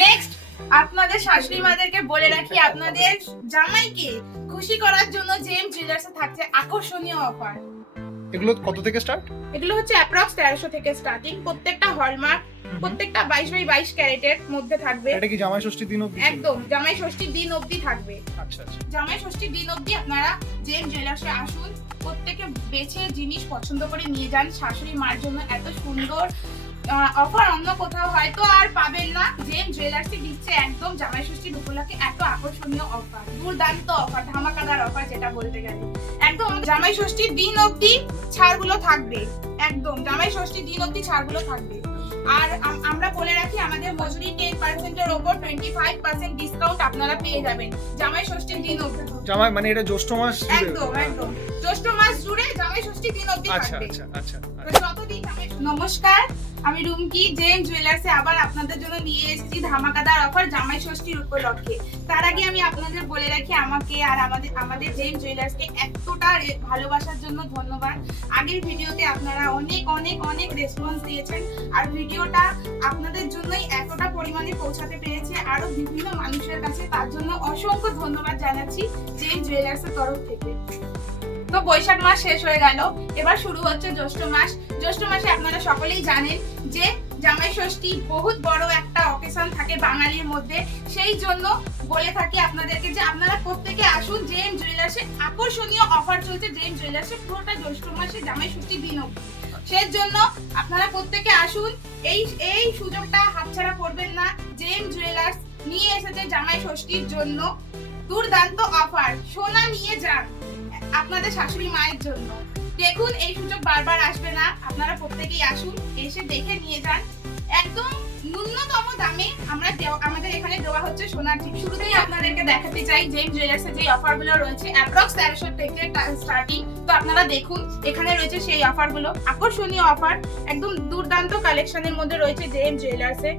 Next আপনাদের শাশুড়ি মাদেরকে বলে রাখি, আপনাদের জামাইকে খুশি করার জন্য জেম জুয়েলার্সে থাকছে আকর্ষণীয় অফার। এগুলো কত থেকে স্টার্ট? এগুলো হচ্ছে অ্যাপ্রক্স 1300 থেকে স্টার্টিং, প্রত্যেকটা হলমার্ক, প্রত্যেকটা 22x22 ক্যারেটের মধ্যে থাকবে। এটা কি জামাই ষষ্ঠীর দিন অবধি? একদম জামাই ষষ্ঠীর দিন অবধি থাকবে। আচ্ছা আচ্ছা। জামাই ষষ্ঠীর দিন অবধি আপনারা জেম জুয়েলার্সে আসুন, প্রত্যেকে বেছে জিনিস পছন্দ করে নিয়ে যান। শাশুড়ি মার জন্য এত সুন্দর অফার অন্য কোথাও হয়তো আর পাবেন না। জেম জুয়েলার্সে দিচ্ছে একদম জামাই ষষ্ঠীর উপলক্ষে এত আকর্ষণীয় অফার, দুর্দান্ত অফার, ধামাকাদার অফার যেটা বলতে গেলে। একদম জামাই ষষ্ঠীর দিন অবধি ছাড়গুলো থাকবে, একদম জামাই ষষ্ঠীর দিন অবধি ছাড়গুলো থাকবে। আর আমরা বলে রাখি আমাদের মজুরি 10% এর উপর 25% ডিসকাউন্ট আপনারা পেয়ে যাবেন জামাই ষষ্ঠীর দিন অবধি। জামাই মানে এটা জ্যৈষ্ঠ মাস জুড়ে? একদম একদম জ্যৈষ্ঠ মাস জুড়ে জামাই ষষ্ঠীর দিন অবধি আচ্ছা থাকবে। আচ্ছা আচ্ছা। যতদিন নমস্কার, আমি রুমকি। জেম জুয়েলার্সে আবার আপনাদের জন্য নিয়ে এসেছি ধামাকাদার অফার জামাই ষষ্ঠীর উপলক্ষে। তার আগে আমি আপনাদের বলে রাখি আমাকে আর আমাদের জেম জুয়েলার্সকে এতটা ভালোবাসার জন্য ধন্যবাদ। আগের ভিডিওতে আপনারা অনেক অনেক অনেক রেসপন্স দিয়েছেন, আর ভিডিওটা আপনাদের জন্যই এতটা পরিমাণে পৌঁছাতে পেরেছে আরো বিভিন্ন মানুষের কাছে। তার জন্য অসংখ্য ধন্যবাদ জানাচ্ছি জেম জুয়েলার্সের তরফ থেকে। তো বৈশাখ মাস শেষ হয়ে গেল, এবার শুরু হচ্ছে জ্যৈষ্ঠ মাস। জ্যৈষ্ঠ মাসে আপনারা সকলেই জানেন যে জামাই ষষ্ঠী বহুত বড় একটা অকেশন থাকে বাঙালির মধ্যে। সেই জন্য বলে থাকি আপনাদেরকে যে আপনারা প্রত্যেকে আসুন জেম জুয়েলার্সে। আকর্ষণীয় অফার চলছে জেম জুয়েলার্সে পুরোটা জ্যৈষ্ঠ মাসে জামাই ষষ্ঠীর দিন অবধি। সেই জন্য আপনারা প্রত্যেকে আসুন, এই সুযোগটা হাতছাড়া করবেন না। জেম জুয়েলার্স নিয়ে এসেছে জামাই ষষ্ঠীর জন্য দুর্দান্ত অফার, সোনা নিয়ে যান আপনাদের শাশুড়ি মায়ের জন্য। দেখুন এই সুযোগ বারবার আসবে না, আপনারা প্রত্যেকেই আসুন, এসে দেখে নিয়ে যান। একদম ন্যূনতম দামে আমাদের এখানে দেওয়া হচ্ছে সোনার জিনিস। শুরুতেই আপনাদেরকে দেখাতে চাই জেম জুয়েলার্সে যে অফারগুলো রয়েছে অ্যাপ্রক্স 1300 থেকে স্টার্টিং। তো আপনারা দেখুন এখানে রয়েছে সেই অফারগুলো, আকর্ষণীয় অফার, একদম দুর্দান্ত কালেকশনের মধ্যে রয়েছে জেম জুয়েলার্সে।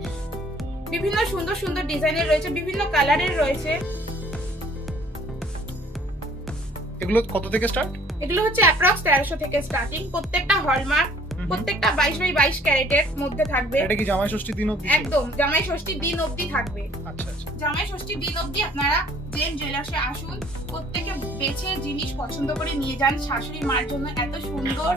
বিভিন্ন সুন্দর সুন্দর ডিজাইনের রয়েছে, বিভিন্ন কালারের রয়েছে। এগুলো কত থেকে স্টার্ট? এগুলো হচ্ছে অ্যাপ্রক্স 1300 থেকে স্টার্টিং, প্রত্যেকটা হলমার্ক, প্রত্যেকটা 22x22 ক্যারেটের মধ্যে থাকবে। এটা কি জামাই ষষ্ঠীর দিন অবধি? একদম জামাই ষষ্ঠীর দিন অবধি থাকবে। আচ্ছা আচ্ছা। জামাই ষষ্ঠীর দিন অবধি আপনারা জেম জুয়েলার্সে আসুন, প্রত্যেকে বেছে জিনিস পছন্দ করে নিয়ে যান। শাশুড়ি মার জন্য এত সুন্দর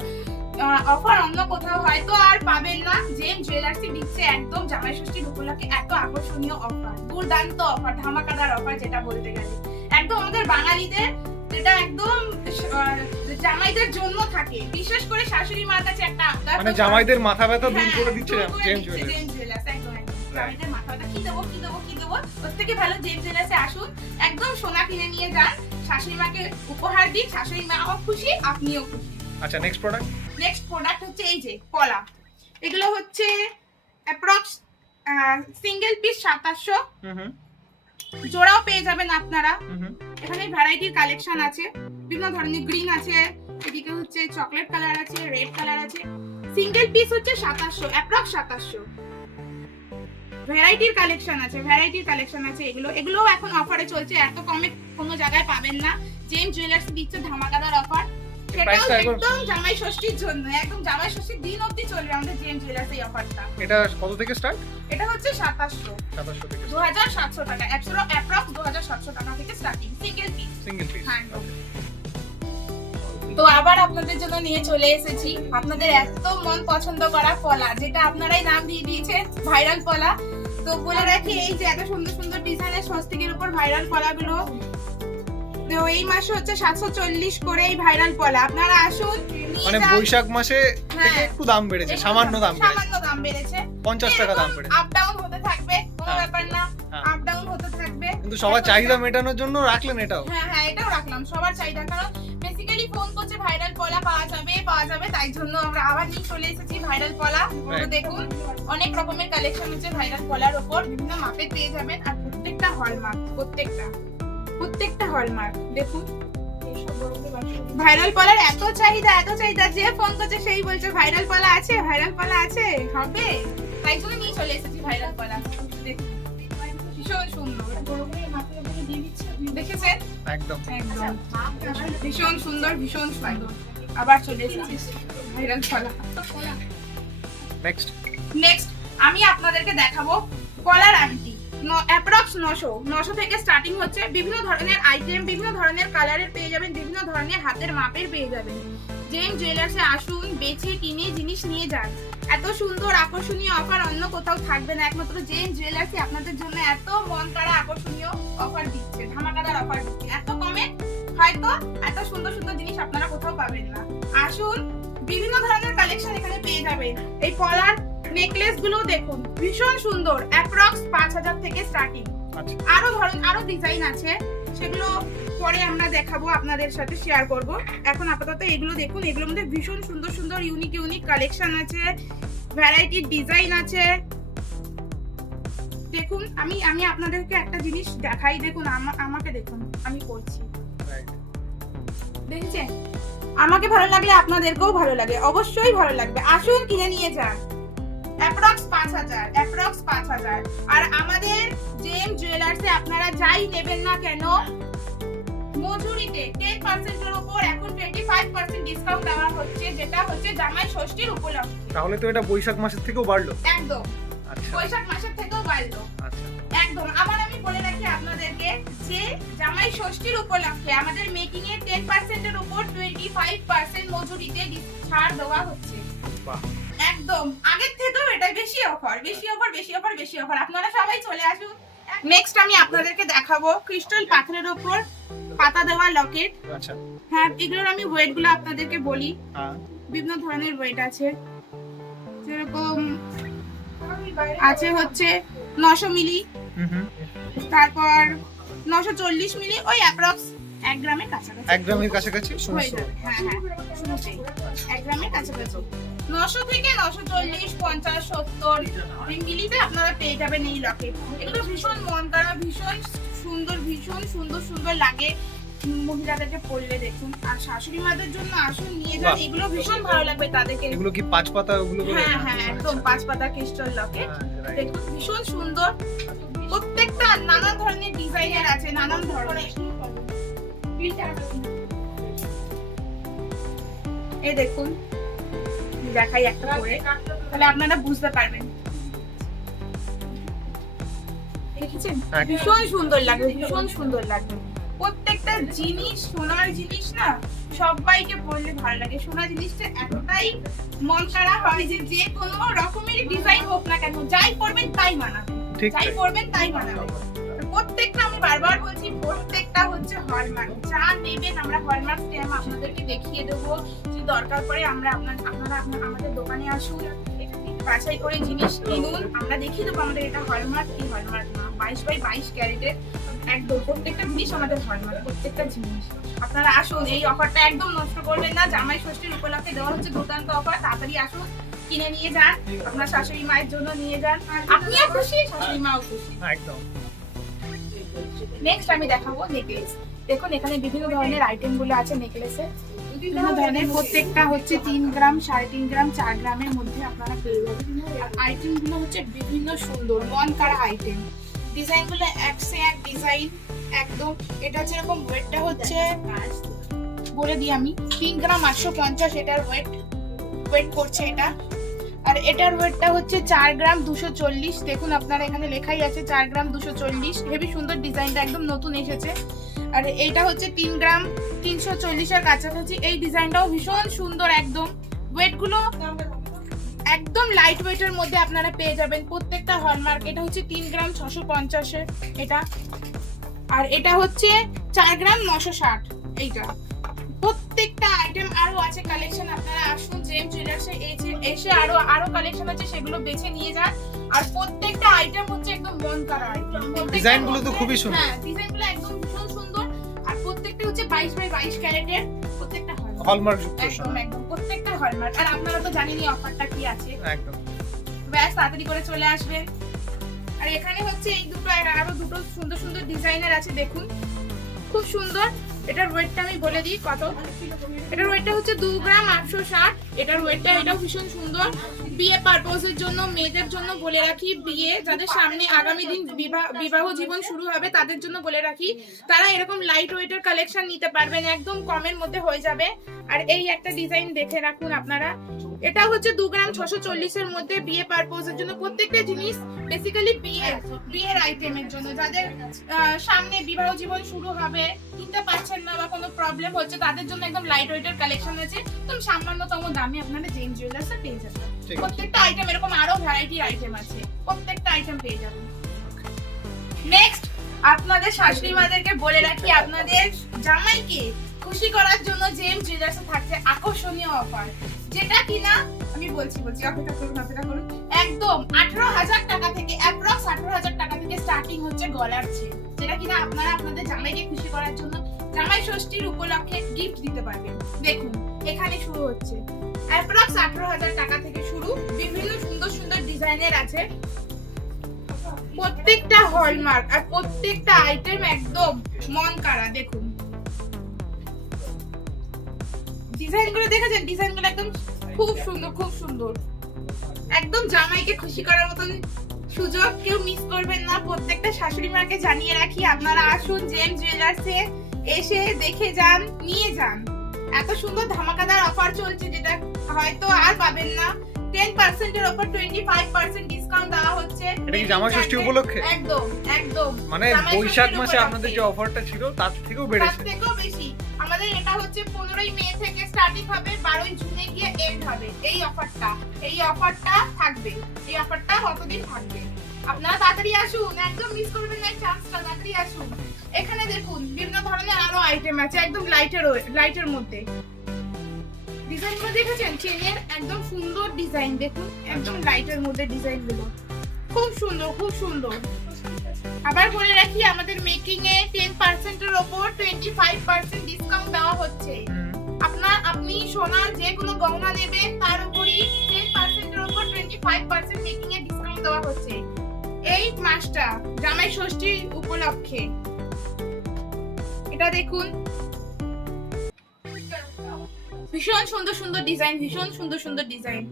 অফার অন্য কোথাও হয়তো আর পাবেন না। জেম জুয়েলার্সে দিচ্ছে একদম জামাই ষষ্ঠীর উপলক্ষে এত আকর্ষণীয় অফার, দুর্দান্ত অফার, ধামাকাদার অফার যেটা বলতে গেলে। একদম আমাদের বাঙালিদের এটা একদম জামাইদের জন্য থাকে, বিশেষ করে শাশুড়ি মার কাছে একটা আবদার। মানে জামাইদের মাথা ব্যথা দূর করে দিচ্ছে জেম জুয়েলার্স। জেম জুয়েলার্স একদম জামাইদের মাথা ব্যথা কি দেবো কি দেবো কি দেবো, ওর থেকে ভালো জেম জুয়েলার্সে আসুন, একদম সোনা কিনে নিয়ে যান, শাশুড়ি মাকে উপহার দিন, শাশুড়ি মাও খুশি আপনিও খুশি। আচ্ছা নেক্সট প্রোডাক্ট? নেক্সট প্রোডাক্ট হচ্ছে এই যে পলা। এগুলো হচ্ছে অ্যাপ্রক্স সিঙ্গেল পিস 2700, জোড়াও পেয়ে যাবেন আপনারা। এখানে ভ্যারাইটির কালেকশন আছে, বিভিন্ন ধরনের গ্রিন আছে, এদিকে হচ্ছে চকলেট কালার আছে, রেড কালার আছে। সিঙ্গেল পিস হচ্ছে 2700, অ্যাপ্রক্স 2700। ভ্যারাইটির কালেকশন আছে, এগুলো এখন অফারে চলছে, এত কমে কোনো জায়গায় পাবেন না। জেম জুয়েলার্স দিচ্ছে ধামাকাদার অফার, সেটাও একদম জামাই ষষ্ঠীর জন্য, একদম জামাই ষষ্ঠীর দিন অবধি চলবে আমাদের জেম জুয়েলার্স এই অফারটা। এটা কত থেকে স্টার্ট? এটা হচ্ছে 2700 থেকে 2700 টাকা, অ্যাপ্রক্স 2700 টাকা থেকে স্টার্টিং সিঙ্গেল পিস। হ্যাঁ। তো আবার আপনাদের জন্য নিয়ে চলে এসেছি আপনাদের এত মন পছন্দ করা পলা, যেটা আপনারাই নাম দিয়ে দিয়েছেন ভাইরাল পলা। তো বলে রাখি এই যে এত সুন্দর সুন্দর ডিজাইনের স্বস্তিকের উপর ভাইরাল পলাগুলো, তো এই মাসে হচ্ছে 740 করে এই ভাইরাল পলা। আপনারা আসুন, মানে বৈশাখ মাসে থেকে একটু দাম বেড়েছে, সামান্য দাম বেড়েছে, 50 টাকা দাম বেড়েছে। আপ ডাউন হতে থাকবে, কোনো ব্যাপার না, আপ ডাউন হতে থাকবে। কিন্তু সবার চাহিদা মেটানোর জন্য রাখলেন এটাও? হ্যাঁ এটাও রাখলাম সবার চাহিদা, কারণ বেসিক্যালি ফোন করছে ভাইরাল পলা পাওয়া যাবে, তাই জন্য আমরা আবার নিয়ে চলে এসেছি ভাইরাল পলা। দেখুন অনেক রকমের কালেকশন হচ্ছে ভাইরাল পলার উপর, বিভিন্ন মাপের পেয়ে যাবেন, আর প্রত্যেকটা হলমার্ক, প্রত্যেকটা হলমার্ক। দেখুন ভাইরাল পলার এত চাহিদা, যে ফোন করছে সেই বলছে ভাইরাল পলা আছে হবে, তাই জন্য নিয়ে চলে এসেছি ভাইরাল পলা। দেখুন ভীষণ সুন্দর, দেখেছেন? একদম ভীষণ সুন্দর। আবার চলে এসেছি ভাইরাল পলা। নেক্সট আমি আপনাদেরকে দেখাবো গলার আংটি। 900 থেকে স্টার্টিং হচ্ছে। বিভিন্ন ধরনের আইটেম, বিভিন্ন ধরনের কালারের পেয়ে যাবেন, বিভিন্ন ধরনের হাতের মাপের পেয়ে যাবেন। জেম জুয়েলার্সে আসুন, বেছে কিনে জিনিস নিয়ে যান। এত সুন্দর আকর্ষণীয় অফার অন্য কোথাও থাকবে না, একমাত্র জেম জুয়েলার্সই আপনাদের জন্য এত মন কাড়া আকর্ষণীয় অফার দিচ্ছে, ধামাকাদার অফার দিচ্ছে। এত কমে হয়তো এত সুন্দর সুন্দর জিনিস আপনারা কোথাও পাবেন না। আসুন, বিভিন্ন ধরনের কালেকশন এখানে পেয়ে যাবেন। এই পলার নেকলেস গুলো দেখুন, ভীষণ সুন্দর, অ্যাপ্রক্স 5000 থেকে স্টার্টিং। আচ্ছা, আরো ডিজাইন আছে, সেগুলো পরে আমরা দেখাবো, আপনাদের সাথে শেয়ার করব। এখন আপাতত এগুলো দেখুন, এগুলোর মধ্যে ভীষণ সুন্দর সুন্দর ইউনিক কালেকশন আছে, ভ্যারাইটি ডিজাইন আছে। দেখুন, আমি আপনাদেরকে একটা জিনিস দেখাই, দেখুন আমাকে দেখুন, আমি করছি, right. দেখছেন? আমাকে ভালো লাগলে আপনাদেরকেও ভালো লাগে, অবশ্যই ভালো লাগবে। আসুন, কিনে নিয়ে যান। অ্যাপ্রক্স 5000। আর আমাদের জেম জুয়েলার্সে আপনারা যাই নেবেন না কেন, মজুরিতে 10% এর উপর এখন 25% ডিসকাউন্ট দেওয়া হচ্ছে, যেটা হচ্ছে জামাই ষষ্ঠীর উপলক্ষে। তাহলে তো এটা বৈশাখ মাসের থেকেও বাড়লো। একদম, আচ্ছা বৈশাখ মাসের থেকেও বাড়লো। আচ্ছা, একদম। আবার আমি বলে রাখি আপনাদেরকে যে জামাই ষষ্ঠীর উপলক্ষে আমাদের মেকিং এর 10% এর উপর 25% মজুরিতে ছাড় দেওয়া হচ্ছে। বাহ, একদম আগের থেকেও এটা বেশি অফার। আপনারা সবাই চলে আসুন। নেক্সট আমি আপনাদেরকে দেখাবো ক্রিস্টাল পাথরের উপর পাতা দেওয়া লকেট। আচ্ছা, হ্যাঁ, এগুলোর আমি ওয়েট গুলো আপনাদেরকে বলি। হ্যাঁ, বিভিন্ন ধরনের ওয়েট আছে, যেরকম আছে হচ্ছে 900 মিলি, তারপর 940 মিলি, ওই অ্যাপ্রক্স 1 গ্রামের কাছাকাছি। 1 গ্রামের কাছাকাছি হয়ে সমস্ত। যাবে। হ্যাঁ, শুনুছেই 1 গ্রামের কাছাকাছি। 900 থেকে 940, 50, 70 মিলিতে আপনারা পেয়ে যাবেন এই লকেট। এগুলো ভীষণ মন কাড়া, ভীষণ সুন্দর লাগে মহিলাদেরকে পরলে, দেখুন। আর শাশুড়ি মাদের জন্য আসুন, নিয়ে যান, এগুলো ভীষণ ভালো লাগবে তাদেরকে। এগুলো কি 5 পাতা ওগুলো বলে? হ্যাঁ, একদম 5 পাতা ক্রিস্টাল লকেট। হ্যাঁ, right. দেখুন, ভীষণ সুন্দর, প্রত্যেকটা নানা ধরনের ডিজাইনের আছে, নানান ধরনের। এই দেখুন, দেখাই একটা করে, তাহলে আপনারা বুঝতে পারবেন। দেখেছেন? একদম। ভীষণ সুন্দর লাগবে। প্রত্যেকটা জিনিস, সোনার জিনিস না, সবাইকে পরলে ভালো লাগে। সোনার জিনিসটা এতটাই মন কাড়া হয় যে কোনো রকমের ডিজাইন হোক না কেন, যাই পরবেন তাই মানাবে, ঠিক যাই তাই। পরবেন তাই মানাবে। প্রত্যেকটা, আমি বারবার বলছি, প্রত্যেকটা হচ্ছে হলমার্ক। যা নেবেন আমরা হলমার্ক স্ট্যাম্প আপনাদেরকে দেখিয়ে দেবো। যদি দরকার পড়ে আপনারা আমাদের দোকানে আসুন, বাছাই করে জিনিস কিনুন, আমরা দেখিয়ে দেবো আমাদের এটা হলমার্ক কি হলমার্ক না। 22x22 ক্যারেটের একদম প্রত্যেকটা জিনিস আমাদের হলমার্ক, প্রত্যেকটা জিনিস। আপনারা আসুন, এই অফারটা একদম নষ্ট করবেন না। জামাই ষষ্ঠীর উপলক্ষে দেওয়া হচ্ছে দুর্দান্ত অফার। তাড়াতাড়ি আসুন, কিনে নিয়ে যান, আপনার শাশুড়ি মায়ের জন্য নিয়ে যান, আপনিও খুশি, শাশুড়ি মাও খুশি। একদম। নেক্সট আমি দেখাবো নেকলেস। দেখুন, এখানে বিভিন্ন ধরনের আইটেম গুলো আছে নেকলেসে, বিভিন্ন ধরনের। প্রত্যেকটা হচ্ছে 3 গ্রাম, 3.5 গ্রাম, 4 গ্রামের মধ্যে আপনারা পেয়ে যাবেন। আর আইটেম গুলো হচ্ছে বিভিন্ন সুন্দর মন কাড়া আইটেম। ডিজাইন গুলো এক সে এক ডিজাইন, একদম। এটা যেরকম ওয়েটটা হচ্ছে বলে দিই আমি, 3 গ্রাম 850 এটার ওয়েট করছে এটা। আর এটার ওয়েটটা হচ্ছে 4 গ্রাম 240। দেখুন, আপনারা এখানে লেখাই আছে 4 গ্রাম 240। হেবি সুন্দর ডিজাইনটা, একদম নতুন এসেছে। আর এইটা হচ্ছে 3 গ্রাম 340 এর কাছাকাছি। এই ডিজাইনটাও ভীষণ সুন্দর, একদম। ওয়েট গুলো একদম লাইট ওয়েটের মধ্যে আপনারা পেয়ে যাবেন, প্রত্যেকটা হলমার্ক। এটা হচ্ছে 3 গ্রাম 650 এর এটা। আর এটা হচ্ছে 4 গ্রাম 960 এইটা। প্রত্যেকটা আইটেম আরো আছে কালেকশন, আপনারা আসুন জেম জুয়েলার্সে, এসে আরো কালেকশন আছে, সেগুলো বেছে নিয়ে যান। আর প্রত্যেকটা আইটেম হচ্ছে একদম মন কাড়া আইটেম। ডিজাইনগুলো তো খুবই সুন্দর। হ্যাঁ, ডিজাইনগুলো একদম ভীষণ সুন্দর। আর প্রত্যেকটা হচ্ছে 22x22 ক্যারেটের, প্রত্যেকটা হলমার্ক যুক্ত একদম সোনা। প্রত্যেকটা হলমার্ক। আর আপনারা তো জানেনই অফারটা কি আছে। একদম। ব্যাস, তাড়াতাড়ি করে চলে আসবেন। আর এখানে হচ্ছে এই দুটো, আরো দুটো সুন্দর ডিজাইনার আছে, দেখুন, খুব সুন্দর। এটার ওয়েটটা আমি বলে দিই কত। এটার ওয়েটটা হচ্ছে 2 গ্রাম 860। এটার ওয়েটটা, এটাও ভীষণ সুন্দর। বিয়ে পারপোজের জন্য, মেয়েদের জন্য বলে রাখি, বিয়ে যাদের সামনে আগামী দিন বিবাহ জীবন শুরু হবে তাদের জন্য বলে রাখি, তারা এরকম লাইট ওয়েটের কালেকশন নিতে পারবেন, একদম কমের মধ্যে হয়ে যাবে। আর এই একটা ডিজাইন দেখে রাখুন আপনারা, এটা হচ্ছে 2 গ্রাম 640 এর মধ্যে বিয়ে পারপোজের জন্য। প্রত্যেকটা জিনিস বেসিক্যালি বিয়ের আইটেমের জন্য, যাদের সামনে বিবাহ জীবন শুরু হবে, কিনতে পারছেন না বা কোনো প্রবলেম হচ্ছে, তাদের জন্য একদম লাইট ওয়েটের কালেকশন আছে, একদম সামান্যতম দামে আপনারা জেম জুয়েলার্সে পেয়ে যাবেন। প্রত্যেকটা আইটেম এরকম আরো ভ্যারাইটি আইটেম আছে, প্রত্যেকটা আইটেম পেয়ে যাবেন। নেক্সট, আপনাদের শাশুড়ি মাদেরকে বলে রাখি, আপনাদের জামাইকে খুশি করার জন্য জেম জুয়েলার্সে থাকছে আকর্ষণীয় অফার, যেটা কিনা আমি বলছি অপেক্ষা করুন, একদম 18,000 টাকা থেকে, অ্যাপ্রক্স 18,000 টাকা থেকে স্টার্টিং হচ্ছে গলার চেন, যেটা কিনা আপনারা আপনাদের জামাইকে খুশি করার জন্য জামাই ষষ্ঠীর উপলক্ষে গিফট দিতে পারবেন। দেখুন এখানে শুরু হচ্ছে অ্যাপ্রক্স 18,000 টাকা থেকে শুরু, বিভিন্ন সুন্দর সুন্দর ডিজাইনের আছে, প্রত্যেকটা হলমার্ক, আর প্রত্যেকটা আইটেম একদম মন কাড়া। দেখুন ডিজাইনগুলো দেখেছেন, ডিজাইনগুলো একদম খুব সুন্দর, খুব সুন্দর, একদম জামাইকে খুশি করার মতন সুযোগ, কেউ মিস করবেন না। প্রত্যেকটা শাশুড়ি মাকে জানিয়ে রাখি, আপনারা আসুন জেম জুয়েলার্সে, এসে দেখে যান, নিয়ে যান। এত সুন্দর ধামাকাদার অফার চলছে, যেটা হয়তো আর পাবেন না। 10% এর উপর 25% ডিসকাউন্ট দেওয়া হচ্ছে। এটা কি জামাই ষষ্ঠী উপলক্ষে? একদম একদম, মানে বৈশাখ মাসে আপনাদের যে অফারটা ছিল তার থেকেও বেড়েছে, তার থেকেও বেশি। আমাদের এটা হচ্ছে 15ই মে থেকে স্টার্টিং হবে, 12ই জুনে গিয়ে এন্ড হবে এই অফারটা থাকবে, এই অফারটা কতদিন থাকবে। আপনারা তাড়াতাড়ি আসুন, একদম মিস করবেন না এই চান্সটা, তাড়াতাড়ি আসুন। এখানে দেখুন বিভিন্ন ধরনের আরো আইটেম আছে, একদম লাইটের মধ্যে। ডিজাইনগুলো দেখেছেন, চেনের একদম সুন্দর ডিজাইন, দেখুন একদম লাইটের মধ্যে ডিজাইনগুলো খুব সুন্দর, খুব সুন্দর। আবার বলে রাখি, আমাদের মেকিং এ 10% এর উপর 25% ডিসকাউন্ট দেওয়া হচ্ছে। আপনি সোনার যেগুলো গহনা নেবেন তার উপরই 10% এর উপর 25% মেকিং এ ডিসকাউন্ট দেওয়া হচ্ছে এই মাসটা জামাই ষষ্ঠী উপলক্ষে। এটা দেখুন ভীষণ সুন্দর সুন্দর ডিজাইন, ভীষণ সুন্দর সুন্দর ডিজাইন।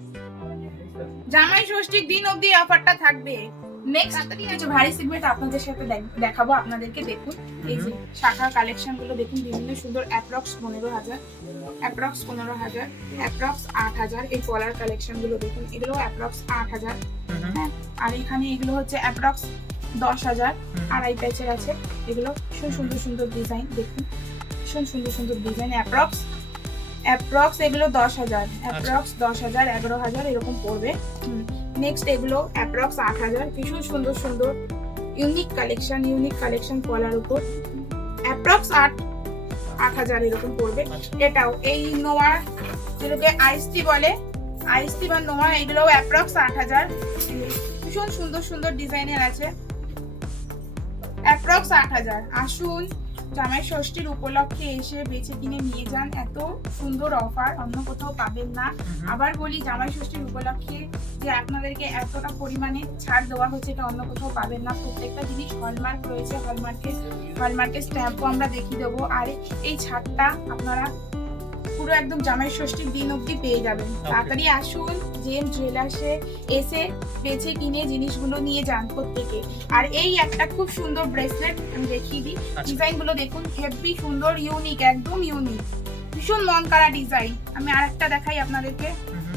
জামাই ষষ্ঠীর দিন অবধি অফারটা থাকবে। নেক্সট কিছু ভারী সিগমেন্ট আপনাদের সাথে দেখাবো আপনাদেরকে। দেখুন এই যে শাখা কালেকশন গুলো দেখুন, বিভিন্ন সুন্দর, অ্যাপ্রক্স 15,000, অ্যাপ্রক্স 15,000, অ্যাপ্রক্স 8,000। এই কলার কালেকশন গুলো দেখুন, এগুলো অ্যাপ্রক্স 8,000। হ্যাঁ, আর এখানে এগুলো হচ্ছে অ্যাপ্রক্স 10,000, আড়াই প্যাচের আছে। এগুলো ভীষণ সুন্দর সুন্দর ডিজাইন, দেখুন ভীষণ সুন্দর সুন্দর ডিজাইন। অ্যাপ্রক্স এগুলো 10,000, অ্যাপ্রক্স 10,000, 11,000 এরকম পড়বে। নেক্সট এগুলো অ্যাপ্রক্স 8,000, ভীষণ সুন্দর সুন্দর ইউনিক কালেকশন কলার উপর, অ্যাপ্রক্স 8,000 এরকম পড়বে। এটাও এই নোয়া, যেটাকে আইসটি বলে, আইসটি বা নোয়া, এগুলো অ্যাপ্রক্স 8,000। ভীষণ সুন্দর সুন্দর ডিজাইনের আছে, অ্যাপ্রক্স 8,000। আসুন জামাই ষষ্ঠীর উপলক্ষে এসে বেছে কিনে নিয়ে যান, এত সুন্দর অফার অন্য কোথাও পাবেন না। আবার বলি, জামাই ষষ্ঠীর উপলক্ষে যে আপনাদেরকে এতটা পরিমাণে ছাড় দেওয়া হচ্ছে, এটা অন্য কোথাও পাবেন না। প্রত্যেকটা জিনিস হলমার্ক রয়েছে, হলমার্কের স্ট্যাম্পও আমরা দেখিয়ে দেবো। আর এই ছাড়টা আপনারা পুরো একদম জামাই ষষ্ঠীর দিন অবধি পেয়ে যাবেন। তাড়াতাড়ি আসুন জেম জুয়েলার্সে, এসে বেছে কিনে জিনিসগুলো নিয়ে যান প্রত্যেকে। আর এই একটা খুব সুন্দর ব্রেসলেট আমি দেখিয়ে দিই, ডিজাইন গুলো দেখুন হেভি সুন্দর, ইউনিক, একদম ইউনিক, ভীষণ মন কাড়া ডিজাইন। আমি আরেকটা দেখাই আপনাদেরকে,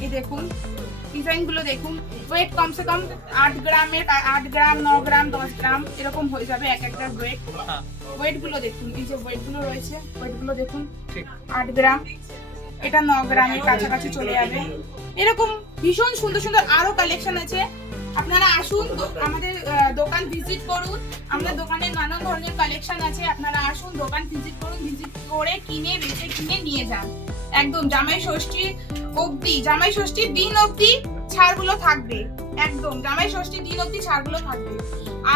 এই দেখুন ডিজাইন গুলো দেখুন। ওয়েট কমসে কম 8 গ্রামের, 8 গ্রাম, 9 গ্রাম, 10 গ্রাম এরকম হয়ে যাবে এক একটা ওয়েট। ওয়েট গুলো দেখুন, এই যে ওয়েট গুলো রয়েছে, ওয়েট গুলো দেখুন 8 গ্রাম, এটা 9 গ্রামের কাছাকাছি চলে যাবে। এরকম ভীষণ সুন্দর সুন্দর আরো কালেকশন আছে। আপনারা আসুন, আমাদের দোকান ভিজিট করুন, আমাদের দোকানে নানান ধরনের কালেকশন আছে। আপনারা আসুন, দোকান ভিজিট করুন, ভিজিট করে কিনে বেছে কিনে নিয়ে যান। একদম জামাই ষষ্ঠীর অবধি, জামাই ষষ্ঠীর দিন অবধি ছাড়গুলো থাকবে, একদম জামাই ষষ্ঠীর দিন অবধি ছাড়গুলো থাকবে।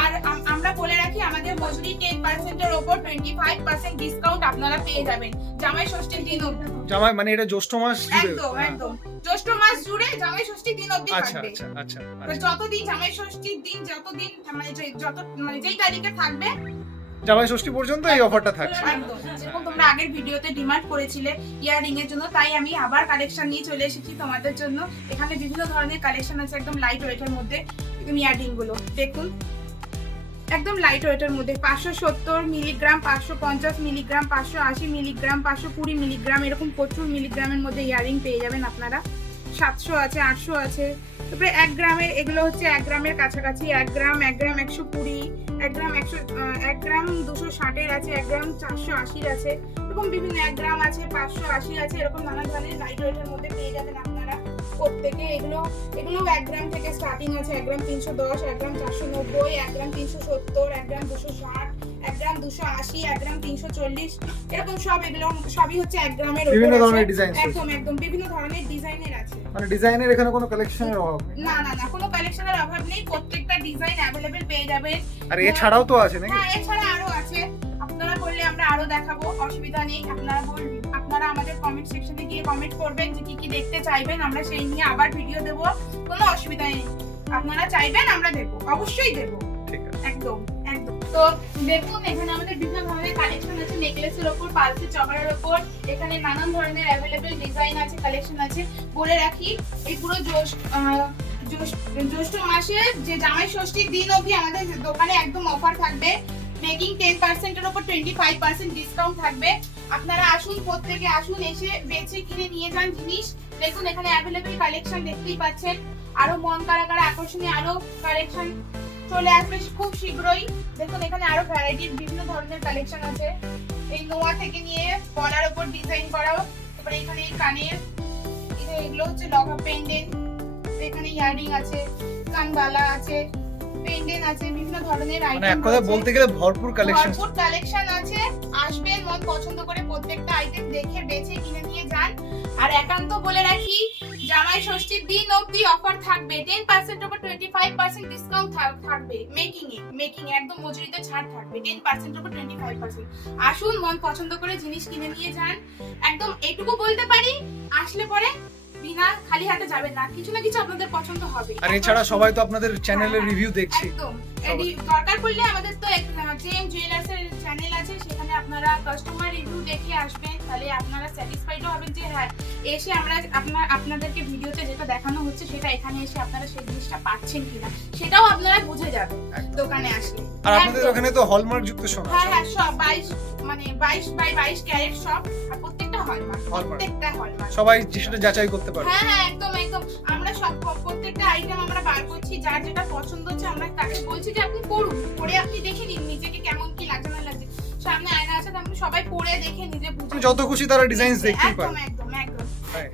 আর আমরা বলে রাখি, আমাদের মজুরি 10% এর উপর 25% ডিসকাউন্ট আপনারা পেয়ে যাবেন জামাই ষষ্ঠীর দিন অবধি। জামাই মানে এটা জ্যৈষ্ঠ মাস জুড়ে? একদম একদম, জ্যৈষ্ঠ মাস জুড়ে জামাই ষষ্ঠীর দিন অবধি থাকবে। আচ্ছা, যতদিন জামাই ষষ্ঠীর দিন, যতদিন মানে যেই তারিখে থাকবে জামাই ষষ্ঠী পর্যন্ত এই অফারটা থাকছে। একদম যেরকম তোমরা আগের ভিডিওতে ডিমান্ড করেছিলে ইয়াররিং এর জন্য, তাই আমি আবার কালেকশন নিয়ে চলে এসেছি তোমাদের জন্য। এখানে বিভিন্ন ধরনের কালেকশন আছে একদম লাইট ওয়েটের মধ্যে। ইয়াররিং গুলো দেখুন, একদম লাইট ওয়েটের মধ্যে 570 মিলিগ্রাম, 550 মিলিগ্রাম, 580 মিলিগ্রাম, 520 মিলিগ্রাম, এরকম প্রচুর মিলিগ্রামের মধ্যে ইয়াররিং পেয়ে যাবেন আপনারা। 700 আছে, 800 আছে, তারপরে 1 গ্রামের, এগুলো হচ্ছে 1 গ্রামের কাছাকাছি। 1 গ্রাম 120, 1 গ্রাম 1 গ্রাম 260 এর আছে, 1 গ্রাম 480 এর আছে, এরকম বিভিন্ন 1 গ্রাম আছে, 580 আছে, এরকম নানা ধরনের লাইট ওয়েটের মধ্যে পেয়ে যাবেন আপনারা প্রত্যেকে। এগুলো 1 গ্রাম থেকে স্টার্টিং আছে। 1 গ্রাম 310, 1 গ্রাম 490, 1 গ্রাম 370, 1 গ্রাম 260, 1 গ্রাম 280, 1 গ্রাম 340, এরকম সব। এগুলো সবই হচ্ছে 1 গ্রামের উপর বিভিন্ন আছে। ধরনের ডিজাইন, একদম বিভিন্ন ধরনের ডিজাইনের আছে। মানে ডিজাইনের এখানে কোনো কালেকশনের অভাব নেই। না, কোনো কালেকশনের অভাব নেই, প্রত্যেকটা ডিজাইন अवेलेबल পেয়ে যাবেন। আর এছাড়াও তো আছে নাকি? হ্যাঁ, এছাড়া আরো আছে, আপনারা বললে আমরা আরো দেখাবো, অসুবিধা নেই। আপনারা আমাদের কমেন্ট সেকশনে গিয়ে কমেন্ট করবেন যে কি কি দেখতে চাইবেন, আমরা সেই নিয়ে আবার ভিডিও দেব, কোনো অসুবিধা নেই। আপনারা চাইবেন আমরা দেব, অবশ্যই দেব। ঠিক আছে, একদম। তো দেখুন, এখানে আমাদের বিভিন্ন ধরনের কালেকশন আছে, নেকলেসের উপর, পালসের চকারের উপর। এখানে নানান ধরনের अवेलेबल ডিজাইন আছে, কালেকশন আছে। বলে রাখি, এই পুরো জ্যৈষ্ঠ মাসে যে জামাই ষষ্ঠীর দিন অবধি আমাদের দোকানে একদম অফার থাকবে। মেকিং 10% এর উপর 25% ডিসকাউন্ট থাকবে। আপনারা আসুন, প্রত্যেকে আসুন, এসে বেছে কিনে নিয়ে যান জিনিস। দেখুন, এখানে अवेलेबल কালেকশন দেখতেই পাচ্ছেন। আরো মন কাড়া আকর্ষণীয় আরো কালেকশন চলে আসবে খুব শীঘ্রই। দেখুন, এখানে আরো ভ্যারাইটির বিভিন্ন ধরনের কালেকশন আছে। এই নোয়া থেকে নিয়ে গলার উপর ডিজাইন করা, তারপরে এখানে এই কানের, এগুলো হচ্ছে লগা পেন্ডেন্ট, এখানে ইয়াররিং আছে, কানবালা আছে, পেন্ডেন্ট আছে, বিভিন্ন ধরনের মানে আইটেম এক কথায় বলতে গেলে ভরপুর কালেকশন আছে। আসবেন, মন পছন্দ করে প্রত্যেকটা আইটেম দেখে বেছে কিনে নিয়ে যান। আর একান্ত বলে রাখি, জামাই ষষ্ঠীর দিন অবধি অফার থাকবে। 10% উপর 25% ডিসকাউন্ট থাকবে। মেকিং এ একদম মজুরিতে ছাড় থাকবে। 10% উপর 25%। আসুন, মন পছন্দ করে জিনিস কিনে নিয়ে যান। একদম এটুকু বলতে পারি, আসলে পরে বিনা খালি হাতে যাবেন না, কিছু না কিছু আপনাদের পছন্দ হবে। আর এছাড়া সবাই তো আপনাদের চ্যানেলের রিভিউ দেখছে। একদম, দরকার পড়লে আমাদের তো জেম জুয়েলার্স এর চ্যানেল আছে, সেখানে আপনারা কাস্টমার রিভিউ দেখে আসবেন, তাহলে আপনারা স্যাটিসফাইড হবেন যে হ্যাঁ, এসে আমরা আপনাদেরকে ভিডিওতে যেটা দেখানো হচ্ছে সেটা এখানে এসে আপনারা সেই জিনিসটা পাচ্ছেন কিনা, সেটাও আপনারা বুঝে যাবেন দোকানে আসলে। আর আপনাদের ওখানে তো হলমার্ক যুক্ত সোনা। হ্যাঁ, সব 22 ক্যারেট সব, আর প্রত্যেকটা হলমার্ক, প্রত্যেকটা হলমার্ক। সবাই সেটা যাচাই করতে পারে। হ্যাঁ, একদম। আমরা সব প্রত্যেকটা আইটেম আমরা বার করছি, যার যেটা পছন্দ হচ্ছে আমরা তাকে বলছি যে আপনি পড়ুন, পরে আপনি দেখে নিন নিজেকে কেমন কি লাগছে না লাগছে। সামনে আয়না আছে, আপনি সবাই পরে দেখে নিজে বুঝে যত খুশি তারা ডিজাইন দেখতেই পারে। একদম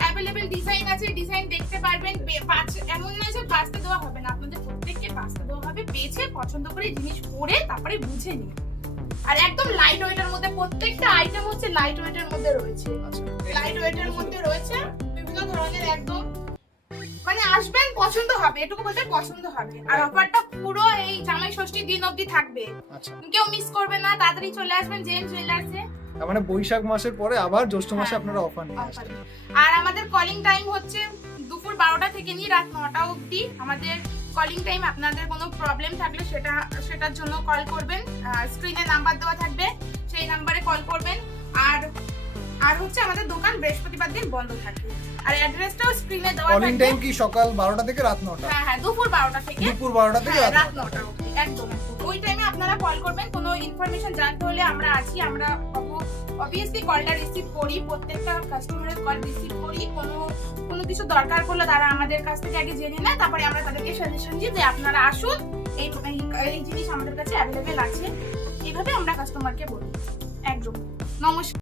अवेलेबल ডিজাইন আছে, ডিজাইন দেখতে পারবেন। এমন নয় যে বাছতে দেওয়া হবে না, আপনাদের প্রত্যেককে বাছতে দেওয়া হবে, বেছে পছন্দ করে জিনিস পরে তারপরে বুঝে নিন। আর একদম লাইট ওয়েটের মধ্যে, প্রত্যেকটা আইটেম হচ্ছে লাইট ওয়েটের মধ্যে রয়েছে। লাইট ওয়েটের মধ্যে রয়েছে বিভিন্ন ধরনের, একদম মানে আসবেন, পছন্দ হবে, এটুকু বলতে পছন্দ হবে। আর অফারটা পুরো এই জামাই ষষ্ঠীর দিন অবধি থাকবে। আচ্ছা, কেউ মিস করবে না, তাড়াতাড়ি চলে আসবেন জেম জুয়েলার্সে। মানে বৈশাখ মাসের পরে আবার জ্যৈষ্ঠ মাসে আপনারা অফার নিয়ে আসছেন। আর আমাদের কলিং টাইম হচ্ছে দুপুর 12টা থেকে নিয়ে রাত 9টা অবধি আমাদের কলিং টাইম। আপনাদের কোনো প্রবলেম থাকলে সেটার জন্য কল করবেন, স্ক্রিনে নাম্বার দেওয়া থাকবে, সেই নাম্বারে কল করবেন। আর হচ্ছে আমাদের দোকান বৃহস্পতিবার দিন বন্ধ থাকে। আর অ্যাড্রেসটাও স্ক্রিনে দেওয়া থাকবে। কলিং টাইম কি সকাল 12টা থেকে রাত 9টা? হ্যাঁ, দুপুর 12টা থেকে রাত 9টা অবধি, একদম। ওই টাইমে আপনারা কল করবেন, কোনো ইনফরমেশন জানতে হলে আমরা আছি। আমরা অবভিয়াসলি কলটা রিসিভ করি, প্রত্যেকটা কাস্টমারের কল রিসিভ করি। কোনো কিছু দরকার পড়লে তারা আমাদের কাছ থেকে আগে জেনে নেয়, তারপরে আমরা তাদেরকে সাজেশন দিই যে আপনারা আসুন, এই জিনিস আমাদের কাছে অ্যাভেলেবেল আছে। এইভাবে আমরা কাস্টমারকে বলি। একদম। নমস্কার।